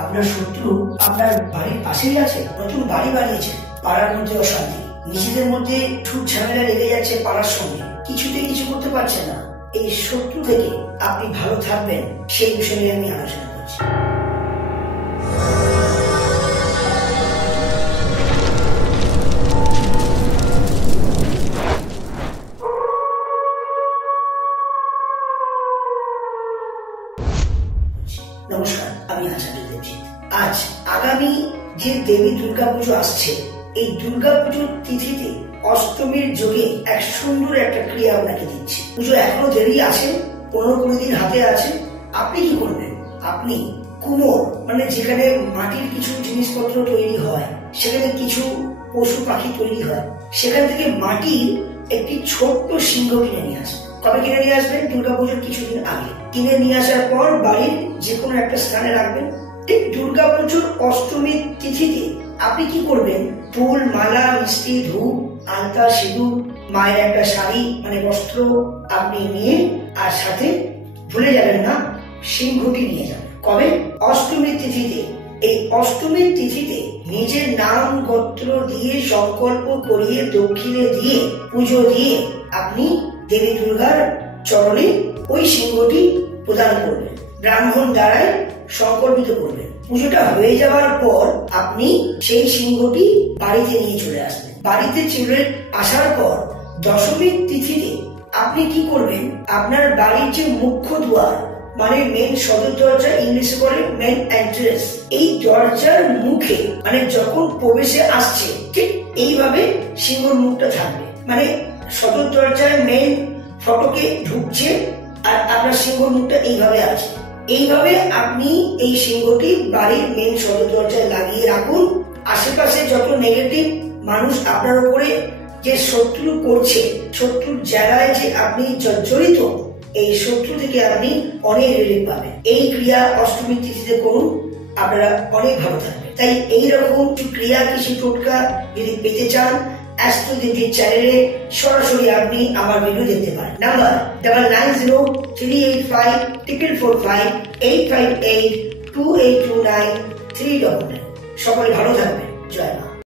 আপনার শত্রু আপনার বাড়ির পাশেই আছে, নতুন বাড়ি বানিয়েছে, পাড়ার মধ্যে অশান্তি, নিজেদের মধ্যে ঠুট ঝামেলা লেগে যাচ্ছে, পাড়ার সঙ্গে কিছুতেই কিছু করতে পারছে না। এই শত্রু থেকে আপনি ভালো থাকবেন সেই বিষয় নিয়ে আমি আলোচনা করছি। নমস্কার, আমি আচার্য দেবজিৎ। আজ আগামী যে দেবী দুর্গা পুজো আসছে, এই দুর্গা পুজোর তিথিতে অষ্টমীর যোগে এক সুন্দর একটা ক্রিয়া আপনাকে দিচ্ছি। পুজো এখনো দেরি আছে, 15-20 দিন হাতে আছে। আপনি কি করবেন? আপনি কুমোর মানে যেখানে মাটির কিছু জিনিসপত্র তৈরি হয়, সেখানে কিছু পশু পাখি তৈরি হয়, সেখান থেকে মাটির একটি ছোট্ট সিংহ কিনে নিয়ে আসবেন। কবে কিনে নিয়ে আসবেন? দুর্গাপুজোর কিছুদিন আগে কিনে নিয়ে আসার পর বাড়ির যে কোনো একটা স্থানে রাখবেন। ঠিক দুর্গাপুজোর অষ্টমীর তিথিতে আপনি কি করবেন? ফুল, মালা, মিষ্টি, ধূপ, আলতা, সিঁদুর, মায়ের একটা শাড়ি মানে বস্ত্র আপনি নিয়ে, আর সাথে ভুলে যাবেন না সিংহটি নিয়ে যাবেন। কবে? অষ্টমীর তিথিতে। এই অষ্টমীর তিথিতে নিজের নাম গোত্র দিয়ে সংকল্প করিয়ে দক্ষিণে দিয়ে পুজো দিয়ে আপনি দেবী দুর্গার চরণে ওই সিংহটি প্রদান করবেন, ব্রাহ্মণ দ্বারাই সংকল্পিত করবেন। পুজোটা হয়ে যাওয়ার পর আপনি সেই সিংহটি বাড়িতে নিয়ে চলে আসবেন। বাড়িতে চলে আসার পর দশমীর তিথিতে আপনি কি করবেন? আপনার বাড়ির যে মুখ্য দুয়ার মানে মেন সদর দরজা, ইংলিশে বলে মেন এন্ট্রেন্স, এই দরজার মুখে মানে যখন প্রবেশে আসছে ঠিক এইভাবে সিংহর মুখটা থাকবে। মানে সদর দরজায় মেন ফটকে ঢুকছে আর আপনার সিংহর মুখটা এইভাবে আছে। এইভাবে আপনি এই সিংহটি বাড়ির মেন সদর দরজায় লাগিয়ে রাখুন। আশেপাশে যত নেগেটিভ মানুষ আপনার উপরে যে শত্রু করছে, শত্রুর জায়গায় যে আপনি জর্জরিত, এই শত্রু থেকে আপনি অনেক রিলিফ পাবেন। এই ক্রিয়া অষ্টমীর তিথিতে করুন, আপনারা অনেক ভালো থাকবেন। তাই এইরকম ক্রিয়া, কৃষি টোটকা যদি পেতে চান, অ্যাস্ট্রো দিদির চ্যানেলে সরাসরি আপনি আমার ভিডিও দেখতে পারেন। নাম্বার 990385445858282939। সকলে ভালো থাকবেন। জয় মা।